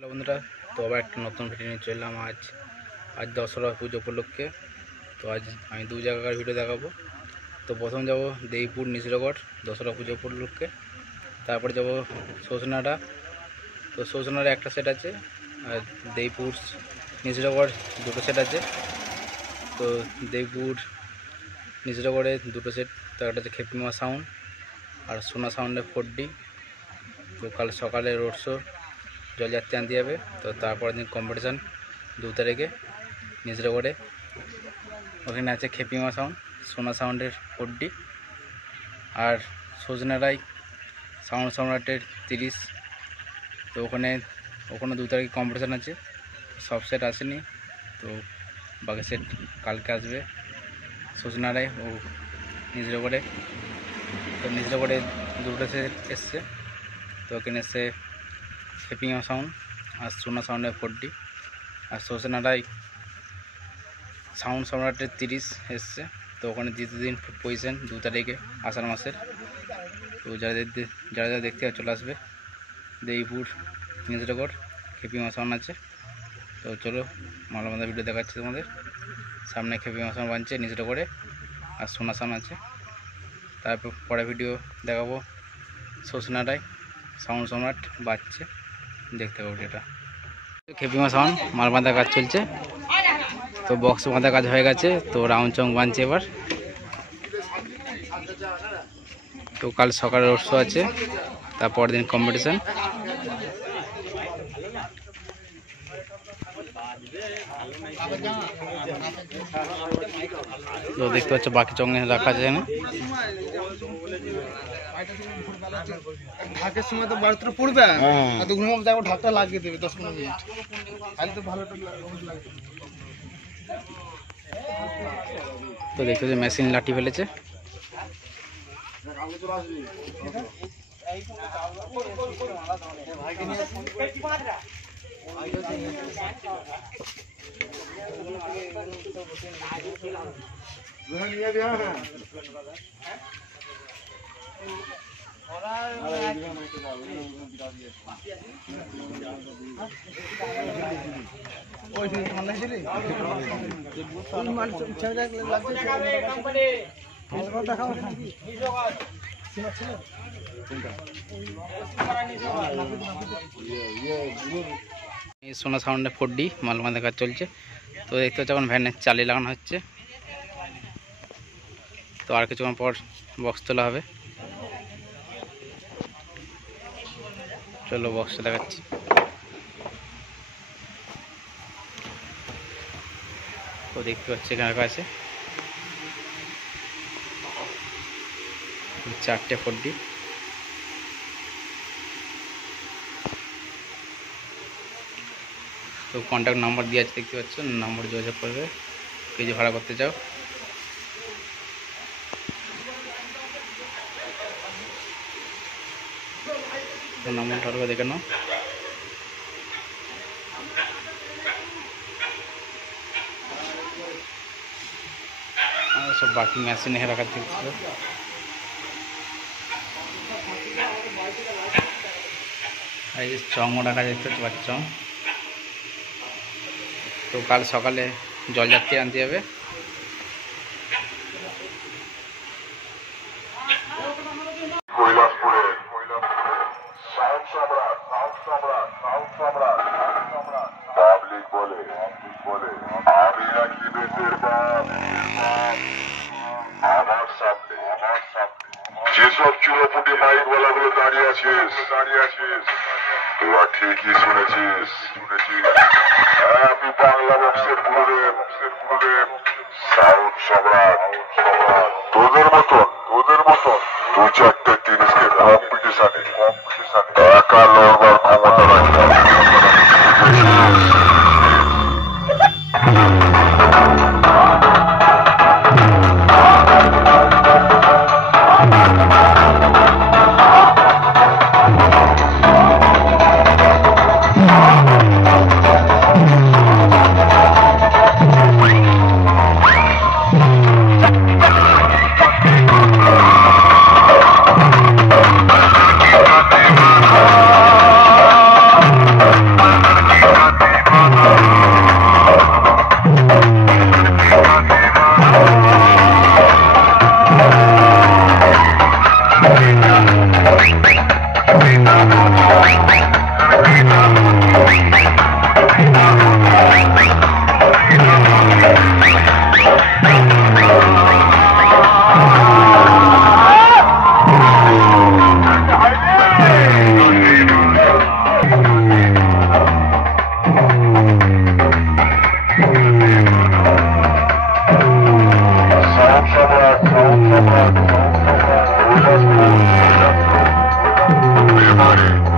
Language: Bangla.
হ্যালো বন্ধুরা, তো আবার একটা নতুন ভিডিও নিয়ে চললাম। আজ দশরা পুজো উপলক্ষে। তো আজ আমি দু জায়গার ভিডিও দেখাবো। তো প্রথম যাব দেইপুর নিচড়গড় দশরা পুজো উপলক্ষে, তারপরে যাব শোষনাটা। তো শোষনার একটা সেট আছে, আর দেইপুর নিচড়গড় দুটো সেট আছে। তো দেইপুর নিচড়গড়ে দুটো সেট, তো একটা হচ্ছে খেপিমা সাউন্ড আর সোনা সাউন্ডের 4D। তো কাল সকালে রোড শো, জলযাত্রী আনতে যাবে। তো তারপরের দিন কম্পিটিশান 2 তারিখে নিচড়গড়ে। ওখানে আছে খেপিমা সাউন্ড, সোনা সাউন্ডের 4D, আর সজনারাই সাউন্ড সম্রাটের 30। তো ওখানে 2 তারিখে কম্পিটিশান আছে। সব সেট আসেনি, তো বাকি সেট কালকে আসবে সজনারাই ও নিচড়গড়ে। তো নিচড়গড়ে দুটো সেট এসছে। তো ওখানে এসছে খেপিমা সাউন্ড আর সোনা সাউন্ডের 4D, আর শোষনারাই সাউন্ড সম্রাটের 30 এসছে। তো ওখানে দ্বিতীয় দিন পজিশন 2 তারিখে আষাঢ় মাসের। তো যারা দেখতে চলে আসবে দেইপুর নিচড়গড়, খেপিমা সাউন্ড আছে। তো চলো মালামাদা ভিডিও দেখাচ্ছি তোমাদের। সামনে খেপিমা সাউন্ড বানছে নিচড়গড়ে, আর সোনা সাউন্ড আছে। তারপর পরে ভিডিও দেখাবো শোষনারাই সাউন্ড সম্রাট বাজছে, দেখতে পাবো এটা। খেপিমা সাউন্ড মাল বাঁধার কাজ চলছে। তো বক্স বাঁধার কাজ হয়ে গেছে, তো রাউন্ড চং বানছে এবার। তো কাল সকালে রোড শো আছে, তারপর দিন কম্পিটিশান। তো দেখতে পাচ্ছ বাকি চঙ্গে রাখা আছে এখানে। ঢাকের সময় তো বাড়িতে পড়বে, তো ঘুরে যাবো, ঢাকটা লাগিয়ে দেবে 10-15 মিনিট, তাহলে তো ভালো লাগে। তো দেখতে পাচ্ছ মেশিন লাঠি ফেলেছে। সোনা সাউন্ডে 4D মাল বাঁধার কাজ চলছে। তো দেখতে হচ্ছে এখন ভ্যানের চালি লাগানো হচ্ছে। তো আর কিছুক্ষণ পর বক্স তোলা হবে। চলো বক্সটা দেখাচ্ছি। তো দেখতে পাচ্ছি এখানে আছে 4টে 4D। তো কন্ট্যাক্ট নাম্বার দিয়ে আছে, দেখতে পাচ্ছ, নাম্বার যোগাযোগ করবে কেউ যে ভাড়া করতে চাও। নাম্বারটা দেখে নাও। সব বাকি মেশিনে রাখার দেখছিল। এই যে চংও রাখা দেখতে পাচ্ছ। তো কাল সকালে জলযাত্রী আনতে যাবে। যেসব চুরোপুটি মাইক বলাগুলো দাঁড়িয়ে আছিস, তোরা ঠিকই শুনেছিস। আমি বাংলা বক্সের গুরুদেব সাউন্ড সম্রাট। তোদের মতন 2-4টে 30কে কম্পিটিশনে একা লড়বার ক্ষমতা রাখি। আরে